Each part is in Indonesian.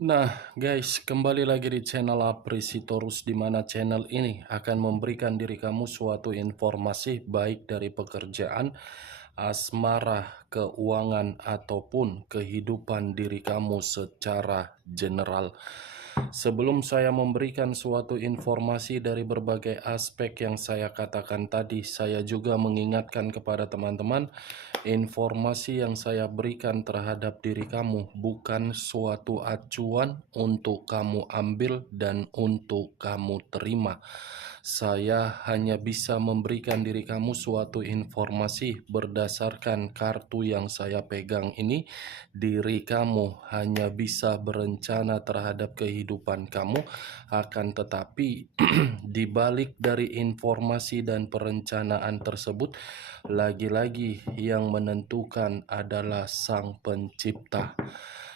Nah, guys, kembali lagi di channel Apresitorus, di mana channel ini akan memberikan diri kamu suatu informasi baik dari pekerjaan, asmara, keuangan, ataupun kehidupan diri kamu secara general. Sebelum saya memberikan suatu informasi dari berbagai aspek yang saya katakan tadi, saya juga mengingatkan kepada teman-teman, informasi yang saya berikan terhadap diri kamu bukan suatu acuan untuk kamu ambil dan untuk kamu terima. Saya hanya bisa memberikan diri kamu suatu informasi berdasarkan kartu yang saya pegang ini. Diri kamu hanya bisa berencana terhadap kehidupan kamu, akan tetapi di balik dari informasi dan perencanaan tersebut, lagi-lagi yang menentukan adalah Sang Pencipta.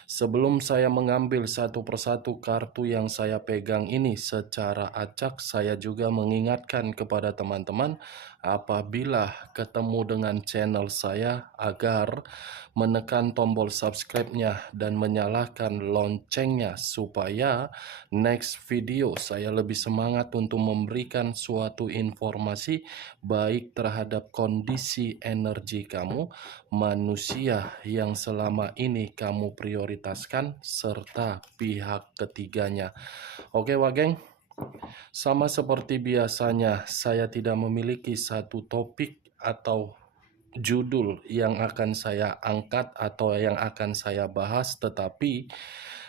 Sebelum saya mengambil satu persatu kartu yang saya pegang ini secara acak, saya juga mengingatkan kepada teman-teman apabila ketemu dengan channel saya agar menekan tombol subscribe-nya dan menyalakan loncengnya supaya next video saya lebih semangat untuk memberikan suatu informasi baik terhadap kondisi energi kamu, manusia yang selama ini kamu prioritaskan, serta pihak ketiganya. Oke, Wageng, sama seperti biasanya, saya tidak memiliki satu topik atau judul yang akan saya angkat atau yang akan saya bahas, tetapi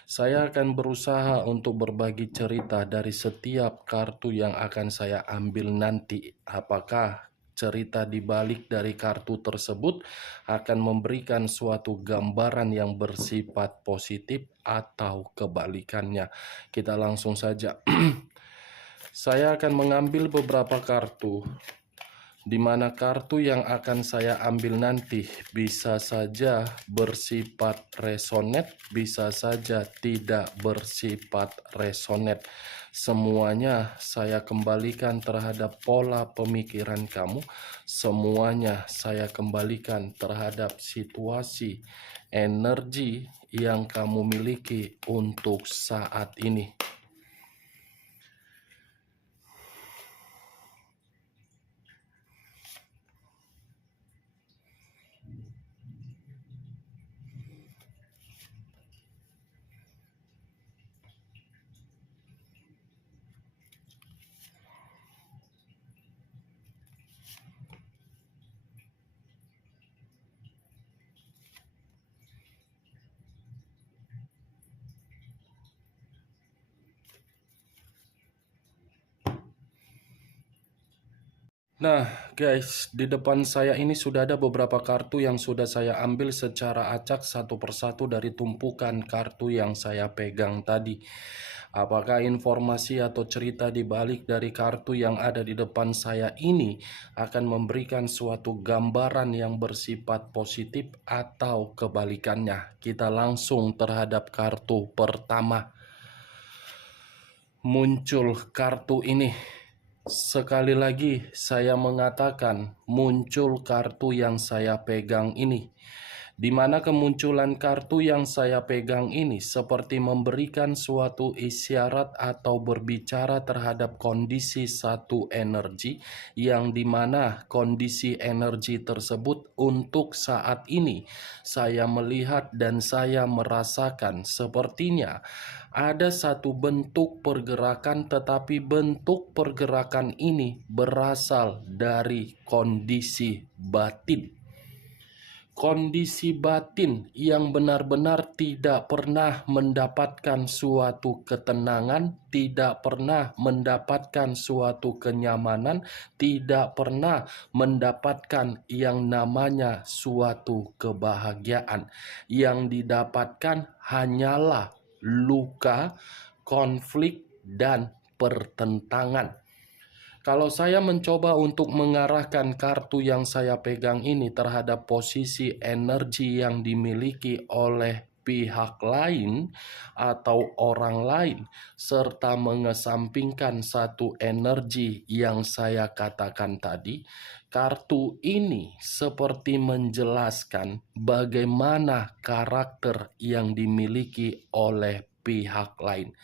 saya akan berusaha untuk berbagi cerita dari setiap kartu yang akan saya ambil nanti. Apakah cerita di balik dari kartu tersebut akan memberikan suatu gambaran yang bersifat positif atau kebalikannya? Kita langsung saja. Saya akan mengambil beberapa kartu, di mana kartu yang akan saya ambil nanti bisa saja bersifat resonate, bisa saja tidak bersifat resonate. Semuanya saya kembalikan terhadap pola pemikiran kamu, semuanya saya kembalikan terhadap situasi energi yang kamu miliki untuk saat ini. Nah, guys, di depan saya ini sudah ada beberapa kartu yang sudah saya ambil secara acak satu persatu dari tumpukan kartu yang saya pegang tadi. Apakah informasi atau cerita di balik dari kartu yang ada di depan saya ini akan memberikan suatu gambaran yang bersifat positif atau kebalikannya? Kita langsung terhadap kartu pertama. Muncul kartu ini. Sekali lagi saya mengatakan muncul kartu yang saya pegang ini, di mana kemunculan kartu yang saya pegang ini seperti memberikan suatu isyarat atau berbicara terhadap kondisi satu energi, yang dimana kondisi energi tersebut untuk saat ini saya melihat dan saya merasakan sepertinya ada satu bentuk pergerakan, tetapi bentuk pergerakan ini berasal dari kondisi batin. Kondisi batin yang benar-benar tidak pernah mendapatkan suatu ketenangan, tidak pernah mendapatkan suatu kenyamanan, tidak pernah mendapatkan yang namanya suatu kebahagiaan. Yang didapatkan hanyalah luka, konflik, dan pertentangan. Kalau saya mencoba untuk mengarahkan kartu yang saya pegang ini terhadap posisi energi yang dimiliki oleh pihak lain atau orang lain, serta mengesampingkan satu energi yang saya katakan tadi, kartu ini seperti menjelaskan bagaimana karakter yang dimiliki oleh pihak lain.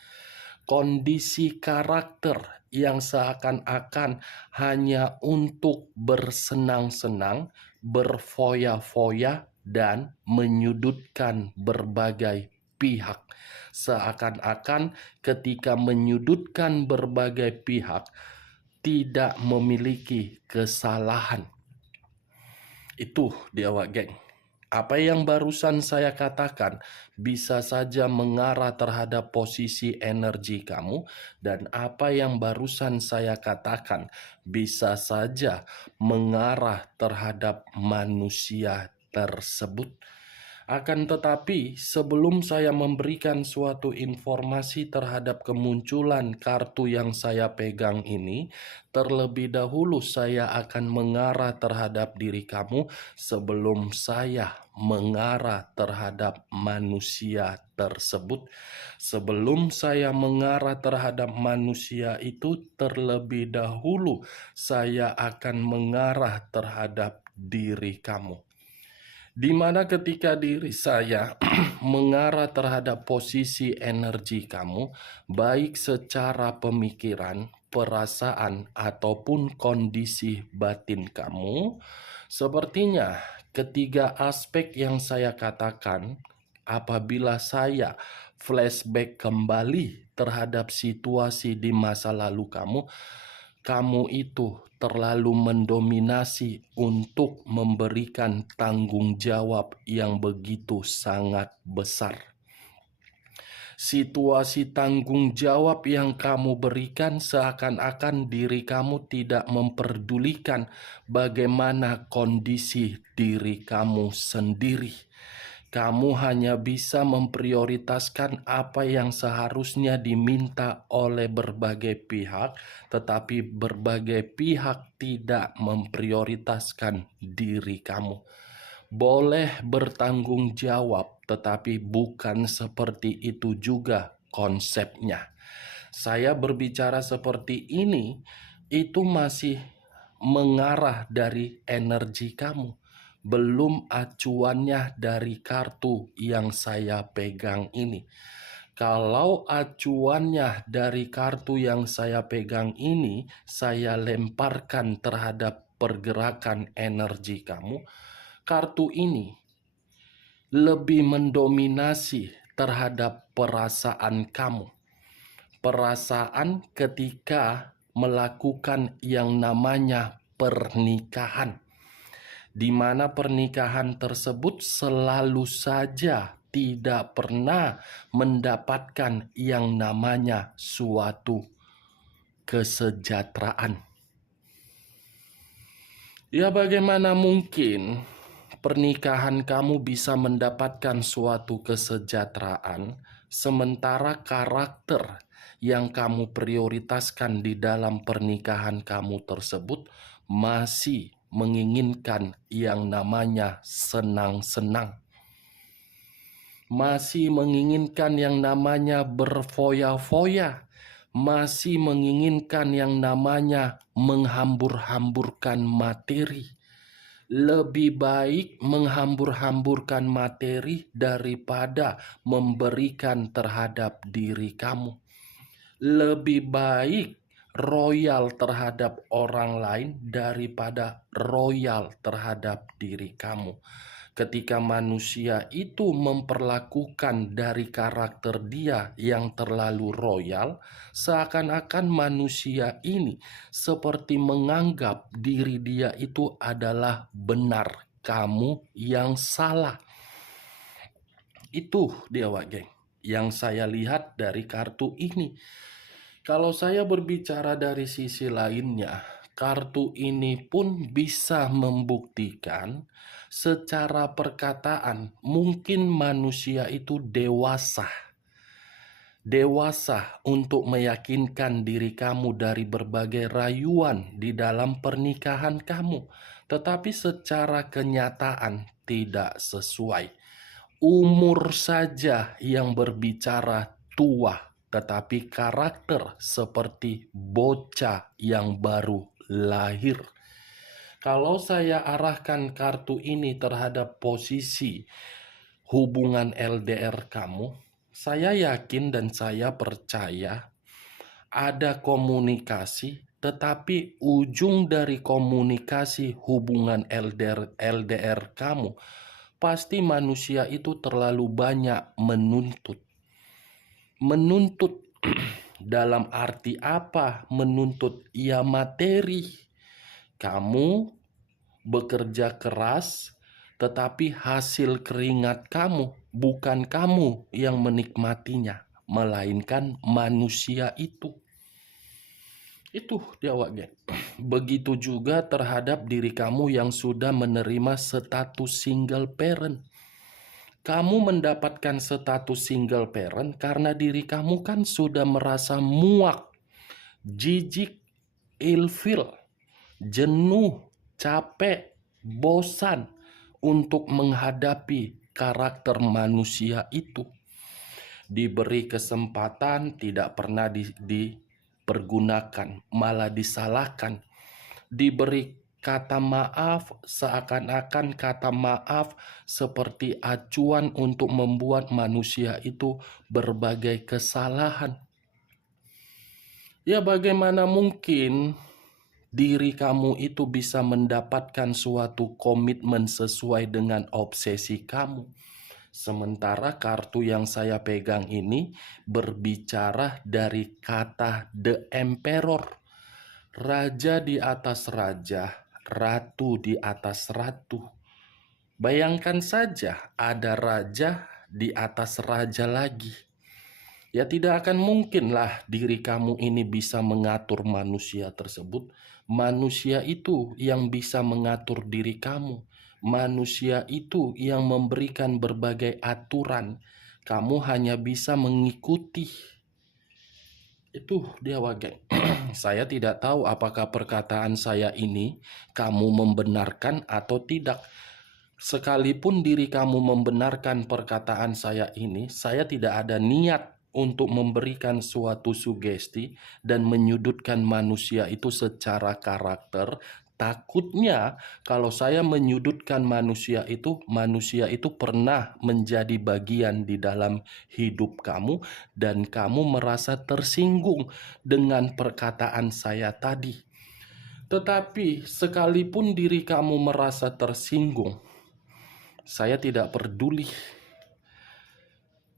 Kondisi karakter yang seakan-akan hanya untuk bersenang-senang, berfoya-foya, dan menyudutkan berbagai pihak. Seakan-akan ketika menyudutkan berbagai pihak, tidak memiliki kesalahan. Itu dia, Wak Geng. Apa yang barusan saya katakan bisa saja mengarah terhadap posisi energi kamu, dan apa yang barusan saya katakan bisa saja mengarah terhadap manusia tersebut. Akan tetapi, sebelum saya memberikan suatu informasi terhadap kemunculan kartu yang saya pegang ini, terlebih dahulu saya akan mengarah terhadap diri kamu sebelum saya mengarah terhadap manusia tersebut. Sebelum saya mengarah terhadap manusia itu, terlebih dahulu saya akan mengarah terhadap diri kamu. Di mana ketika diri saya mengarah terhadap posisi energi kamu, baik secara pemikiran, perasaan, ataupun kondisi batin kamu, sepertinya ketiga aspek yang saya katakan, apabila saya flashback kembali terhadap situasi di masa lalu kamu itu terlalu mendominasi untuk memberikan tanggung jawab yang begitu sangat besar. Situasi tanggung jawab yang kamu berikan seakan-akan diri kamu tidak memperdulikan bagaimana kondisi diri kamu sendiri. Kamu hanya bisa memprioritaskan apa yang seharusnya diminta oleh berbagai pihak, tetapi berbagai pihak tidak memprioritaskan diri kamu. Boleh bertanggung jawab, tetapi bukan seperti itu juga konsepnya. Saya berbicara seperti ini, itu masih mengarah dari energi kamu, belum acuannya dari kartu yang saya pegang ini. Kalau acuannya dari kartu yang saya pegang ini, saya lemparkan terhadap pergerakan energi kamu, kartu ini lebih mendominasi terhadap perasaan kamu. Perasaan ketika melakukan yang namanya pernikahan, di mana pernikahan tersebut selalu saja tidak pernah mendapatkan yang namanya suatu kesejahteraan. Ya, bagaimana mungkin pernikahan kamu bisa mendapatkan suatu kesejahteraan sementara karakter yang kamu prioritaskan di dalam pernikahan kamu tersebut masih menginginkan yang namanya senang-senang, masih menginginkan yang namanya berfoya-foya, masih menginginkan yang namanya menghambur-hamburkan materi. Lebih baik menghambur-hamburkan materi daripada memberikan terhadap diri kamu. Lebih baik royal terhadap orang lain daripada royal terhadap diri kamu. Ketika manusia itu memperlakukan dari karakter dia yang terlalu royal, seakan-akan manusia ini seperti menganggap diri dia itu adalah benar, kamu yang salah. Itu dia, Wak Geng, yang saya lihat dari kartu ini. Kalau saya berbicara dari sisi lainnya, kartu ini pun bisa membuktikan secara perkataan mungkin manusia itu dewasa. Dewasa untuk meyakinkan diri kamu dari berbagai rayuan di dalam pernikahan kamu, tetapi secara kenyataan tidak sesuai. Umur saja yang berbicara tua, tetapi karakter seperti bocah yang baru lahir. Kalau saya arahkan kartu ini terhadap posisi hubungan LDR kamu, Saya yakin dan saya percaya ada komunikasi, tetapi ujung dari komunikasi hubungan LDR kamu, pasti manusia itu terlalu banyak menuntut. Menuntut dalam arti apa? Menuntut ya materi. Kamu bekerja keras, tetapi hasil keringat kamu bukan kamu yang menikmatinya, melainkan manusia itu. Itu dia Wak. Begitu juga terhadap diri kamu yang sudah menerima status single parent. Kamu mendapatkan status single parent karena diri kamu kan sudah merasa muak, jijik, ilfil, jenuh, capek, bosan untuk menghadapi karakter manusia itu. Diberi kesempatan tidak pernah dipergunakan, malah disalahkan. Diberi kata maaf, seakan-akan kata maaf seperti acuan untuk membuat manusia itu berbagai kesalahan. Ya, bagaimana mungkin diri kamu itu bisa mendapatkan suatu komitmen sesuai dengan obsesi kamu? Sementara kartu yang saya pegang ini berbicara dari kata The Emperor. Raja di atas raja, ratu di atas ratu. Bayangkan saja ada raja di atas raja lagi. Ya tidak akan mungkinlah diri kamu ini bisa mengatur manusia tersebut. Manusia itu yang bisa mengatur diri kamu. Manusia itu yang memberikan berbagai aturan. Kamu hanya bisa mengikuti. Itu dia Wage. Saya tidak tahu apakah perkataan saya ini kamu membenarkan atau tidak. Sekalipun diri kamu membenarkan perkataan saya ini, saya tidak ada niat untuk memberikan suatu sugesti dan menyudutkan manusia itu secara karakter. Takutnya kalau saya menyudutkan manusia itu pernah menjadi bagian di dalam hidup kamu dan kamu merasa tersinggung dengan perkataan saya tadi. Tetapi sekalipun diri kamu merasa tersinggung, saya tidak peduli.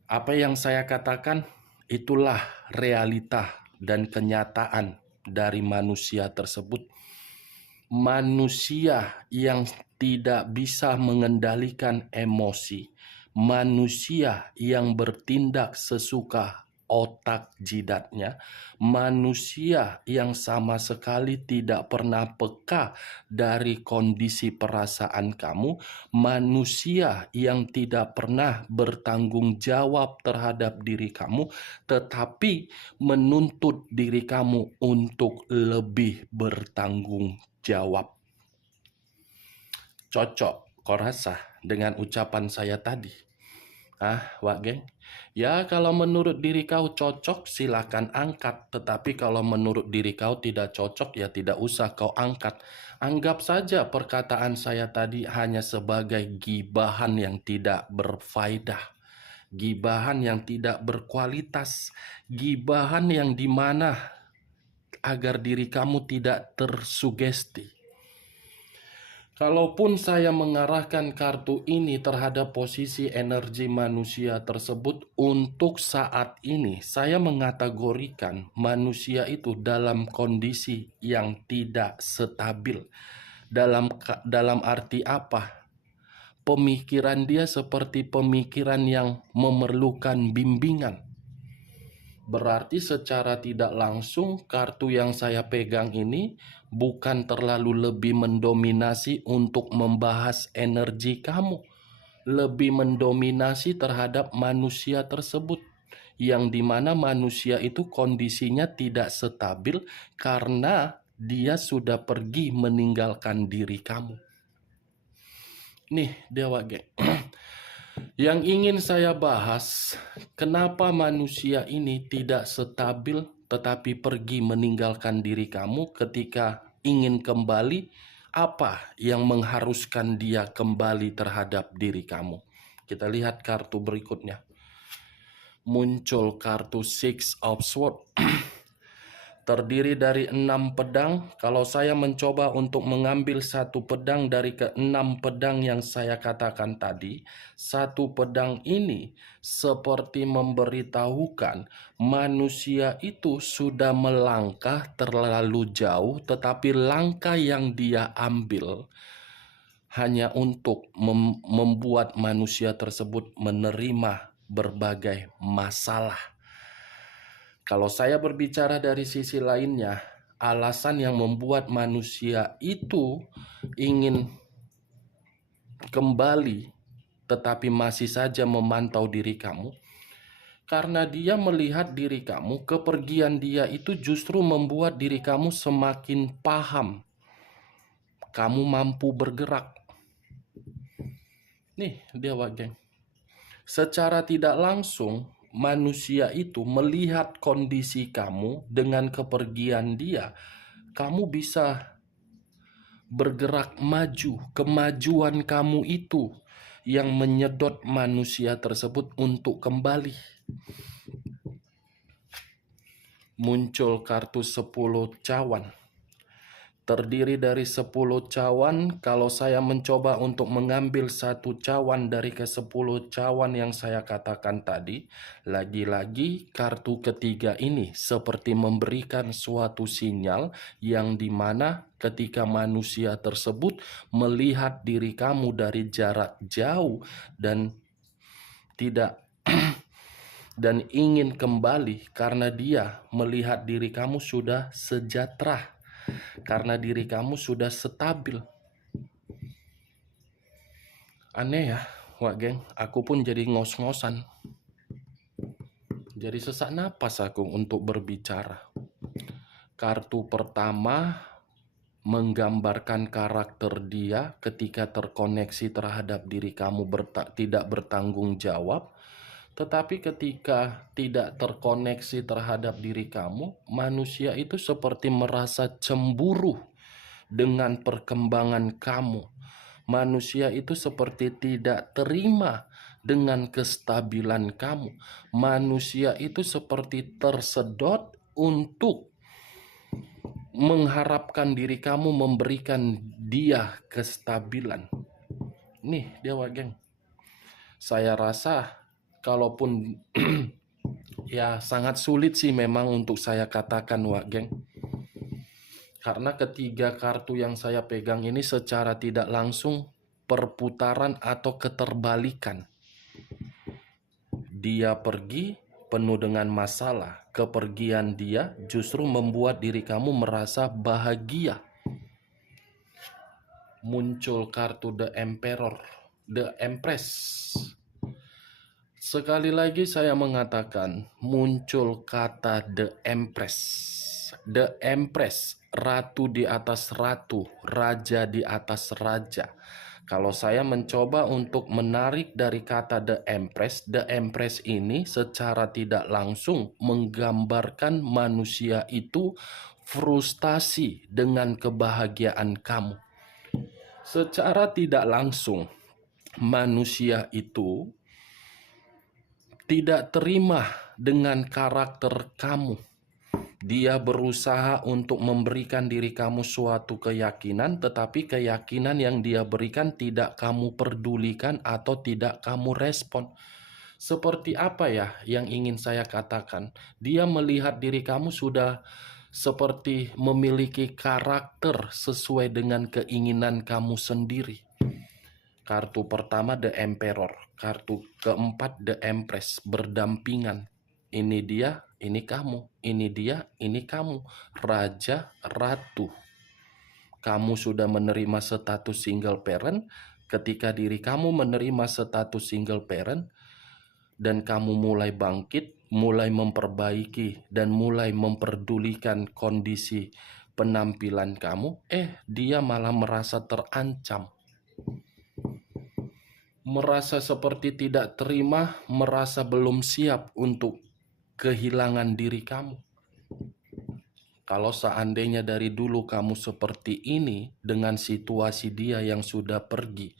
Apa yang saya katakan itulah realita dan kenyataan dari manusia tersebut. Manusia yang tidak bisa mengendalikan emosi, manusia yang bertindak sesuka otak jidatnya, manusia yang sama sekali tidak pernah peka dari kondisi perasaan kamu, manusia yang tidak pernah bertanggung jawab terhadap diri kamu, tetapi menuntut diri kamu untuk lebih bertanggung jawab. Cocok kau rasa dengan ucapan saya tadi? Wak geng? Ya kalau menurut diri kau cocok silakan angkat. Tetapi kalau menurut diri kau tidak cocok ya tidak usah kau angkat. Anggap saja perkataan saya tadi hanya sebagai gibahan yang tidak berfaedah. Gibahan yang tidak berkualitas. Gibahan yang dimana agar diri kamu tidak tersugesti. Kalaupun saya mengarahkan kartu ini terhadap posisi energi manusia tersebut, untuk saat ini saya mengategorikan manusia itu dalam kondisi yang tidak stabil. Dalam arti apa? Pemikiran dia seperti pemikiran yang memerlukan bimbingan. Berarti secara tidak langsung kartu yang saya pegang ini bukan terlalu lebih mendominasi untuk membahas energi kamu. Lebih mendominasi terhadap manusia tersebut. Yang dimana manusia itu kondisinya tidak stabil karena dia sudah pergi meninggalkan diri kamu. Nih Dewa Geng. Yang ingin saya bahas, kenapa manusia ini tidak stabil tetapi pergi meninggalkan diri kamu ketika ingin kembali, apa yang mengharuskan dia kembali terhadap diri kamu? Kita lihat kartu berikutnya. muncul kartu Six of Swords. Terdiri dari 6 pedang. Kalau saya mencoba untuk mengambil satu pedang dari ke-6 pedang yang saya katakan tadi, satu pedang ini seperti memberitahukan manusia itu sudah melangkah terlalu jauh, tetapi langkah yang dia ambil hanya untuk membuat manusia tersebut menerima berbagai masalah. Kalau saya berbicara dari sisi lainnya, alasan yang membuat manusia itu ingin kembali tetapi masih saja memantau diri kamu, karena dia melihat diri kamu, kepergian dia itu justru membuat diri kamu semakin paham. Kamu mampu bergerak. Nih dia geng. Secara tidak langsung, manusia itu melihat kondisi kamu dengan kepergian dia. Kamu bisa bergerak maju. Kemajuan kamu itu yang menyedot manusia tersebut untuk kembali. Muncul kartu 10 cawan. Terdiri dari 10 cawan. Kalau saya mencoba untuk mengambil satu cawan dari ke-10 cawan yang saya katakan tadi, lagi-lagi kartu ketiga ini seperti memberikan suatu sinyal yang dimana ketika manusia tersebut melihat diri kamu dari jarak jauh dan tidak dan ingin kembali karena dia melihat diri kamu sudah sejahtera, karena diri kamu sudah stabil. Aneh ya, wak geng, aku pun jadi ngos-ngosan. Jadi sesak napas aku untuk berbicara. Kartu pertama menggambarkan karakter dia ketika terkoneksi terhadap diri kamu tidak bertanggung jawab. Tetapi ketika tidak terkoneksi terhadap diri kamu, manusia itu seperti merasa cemburu dengan perkembangan kamu. Manusia itu seperti tidak terima dengan kestabilan kamu. Manusia itu seperti tersedot untuk mengharapkan diri kamu memberikan dia kestabilan. Nih dia geng. Saya rasa kalaupun ya sangat sulit sih memang untuk saya katakan geng. Karena ketiga kartu yang saya pegang ini secara tidak langsung perputaran atau keterbalikan. Dia pergi penuh dengan masalah. Kepergian dia justru membuat diri kamu merasa bahagia. Muncul kartu The Emperor, The Empress. Sekali lagi saya mengatakan muncul kata The Empress. The Empress, ratu di atas ratu, raja di atas raja. Kalau saya mencoba untuk menarik dari kata The Empress ini secara tidak langsung menggambarkan manusia itu frustasi dengan kebahagiaan kamu. Secara tidak langsung, manusia itu tidak terima dengan karakter kamu. Dia berusaha untuk memberikan diri kamu suatu keyakinan, tetapi keyakinan yang dia berikan tidak kamu pedulikan atau tidak kamu respon. Seperti apa ya yang ingin saya katakan? Dia melihat diri kamu sudah seperti memiliki karakter sesuai dengan keinginan kamu sendiri. Kartu pertama The Emperor, kartu keempat The Empress, berdampingan. Ini dia, ini kamu, ini dia, ini kamu. Raja, ratu. Kamu sudah menerima status single parent. Ketika diri kamu menerima status single parent dan kamu mulai bangkit, mulai memperbaiki dan mulai memperdulikan kondisi penampilan kamu, dia malah merasa terancam. Merasa seperti tidak terima, merasa belum siap untuk kehilangan diri kamu. Kalau seandainya dari dulu kamu seperti ini dengan situasi dia yang sudah pergi,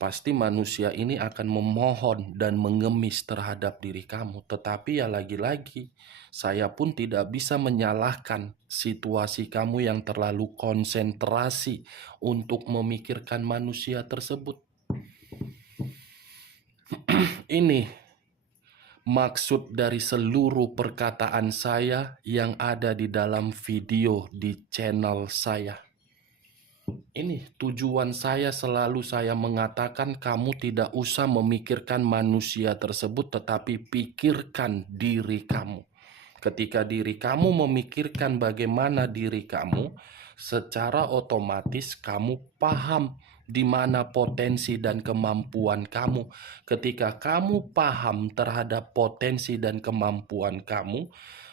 pasti manusia ini akan memohon dan mengemis terhadap diri kamu. Tetapi ya lagi-lagi, saya pun tidak bisa menyalahkan situasi kamu yang terlalu konsentrasi untuk memikirkan manusia tersebut. Ini maksud dari seluruh perkataan saya yang ada di dalam video di channel saya. Ini tujuan saya, selalu saya mengatakan kamu tidak usah memikirkan manusia tersebut, tetapi pikirkan diri kamu. Ketika diri kamu memikirkan bagaimana diri kamu, secara otomatis kamu paham di mana potensi dan kemampuan kamu. Ketika kamu paham terhadap potensi dan kemampuan kamu,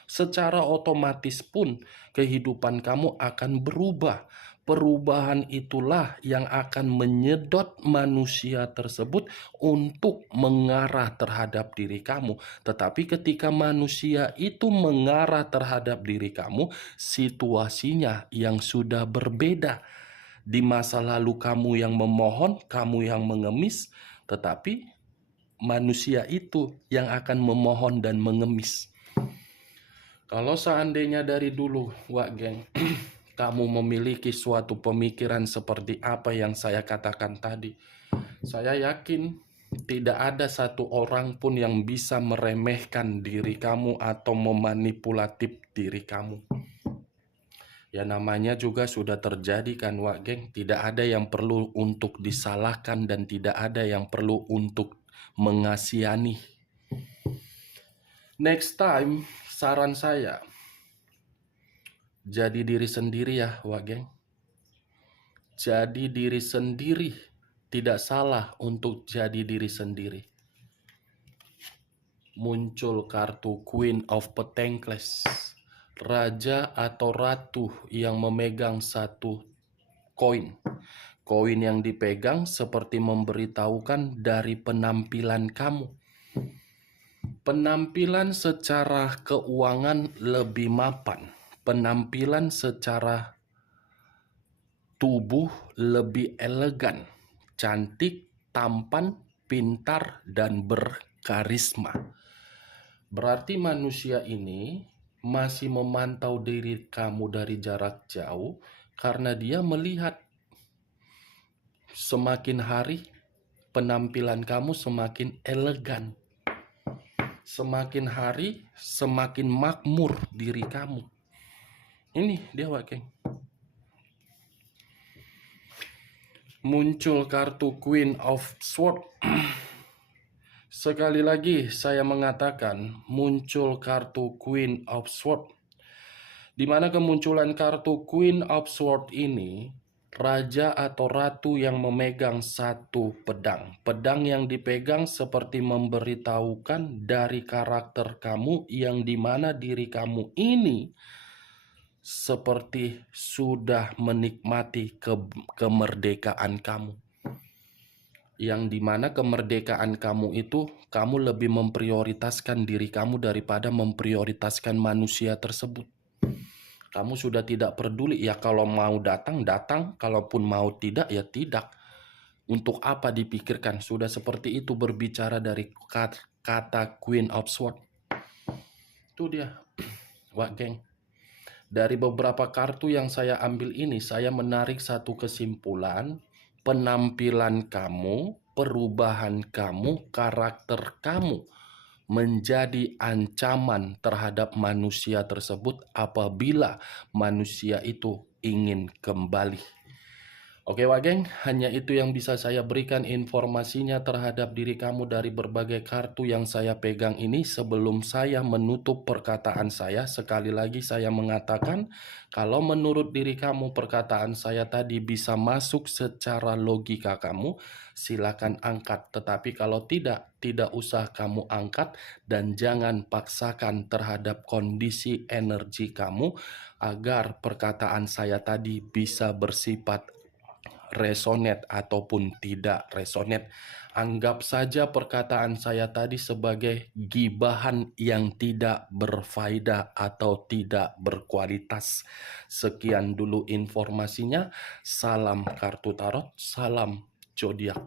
secara otomatis pun kehidupan kamu akan berubah. Perubahan itulah yang akan menyedot manusia tersebut untuk mengarah terhadap diri kamu. Tetapi ketika manusia itu mengarah terhadap diri kamu, situasinya yang sudah berbeda. Di masa lalu kamu yang memohon, kamu yang mengemis, tetapi manusia itu yang akan memohon dan mengemis. Kalau seandainya dari dulu, Wak Geng, kamu memiliki suatu pemikiran seperti apa yang saya katakan tadi, saya yakin tidak ada satu orang pun yang bisa meremehkan diri kamu atau memanipulatif diri kamu. Ya namanya juga sudah terjadi kan, Wak Geng. Tidak ada yang perlu untuk disalahkan dan tidak ada yang perlu untuk mengasihani. Next time, saran saya, jadi diri sendiri ya, Wak Geng. Jadi diri sendiri. Tidak salah untuk jadi diri sendiri. Muncul kartu Queen of Pentacles, raja atau ratu yang memegang satu koin. Koin yang dipegang seperti memberitahukan dari penampilan kamu. Penampilan secara keuangan lebih mapan. Penampilan secara tubuh lebih elegan, cantik, tampan, pintar, dan berkarisma. Berarti manusia ini masih memantau diri kamu dari jarak jauh karena dia melihat semakin hari penampilan kamu semakin elegan. Semakin hari semakin makmur diri kamu. Ini dia, Wak Geng. Muncul kartu Queen of Swords. Sekali lagi saya mengatakan muncul kartu Queen of Swords. Di mana kemunculan kartu Queen of Swords ini, raja atau ratu yang memegang satu pedang. Pedang yang dipegang seperti memberitahukan dari karakter kamu yang dimana diri kamu ini seperti sudah menikmati kemerdekaan kamu. Yang dimana kemerdekaan kamu itu, kamu lebih memprioritaskan diri kamu daripada memprioritaskan manusia tersebut. Kamu sudah tidak peduli, ya kalau mau datang, datang. Kalaupun mau tidak, ya tidak. Untuk apa dipikirkan? Sudah seperti itu berbicara dari kata Queen of Swords. Itu dia, Wak Geng. Dari beberapa kartu yang saya ambil ini, saya menarik satu kesimpulan. Penampilan kamu, perubahan kamu, karakter kamu menjadi ancaman terhadap manusia tersebut apabila manusia itu ingin kembali. Oke, Wak Geng, hanya itu yang bisa saya berikan informasinya terhadap diri kamu dari berbagai kartu yang saya pegang ini. Sebelum saya menutup perkataan saya, sekali lagi saya mengatakan, kalau menurut diri kamu perkataan saya tadi bisa masuk secara logika kamu, silakan angkat. Tetapi kalau tidak usah kamu angkat dan jangan paksakan terhadap kondisi energi kamu agar perkataan saya tadi bisa bersifat resonate ataupun tidak resonate. Anggap saja perkataan saya tadi sebagai gibahan yang tidak berfaedah atau tidak berkualitas. Sekian dulu informasinya. Salam kartu tarot, salam zodiak.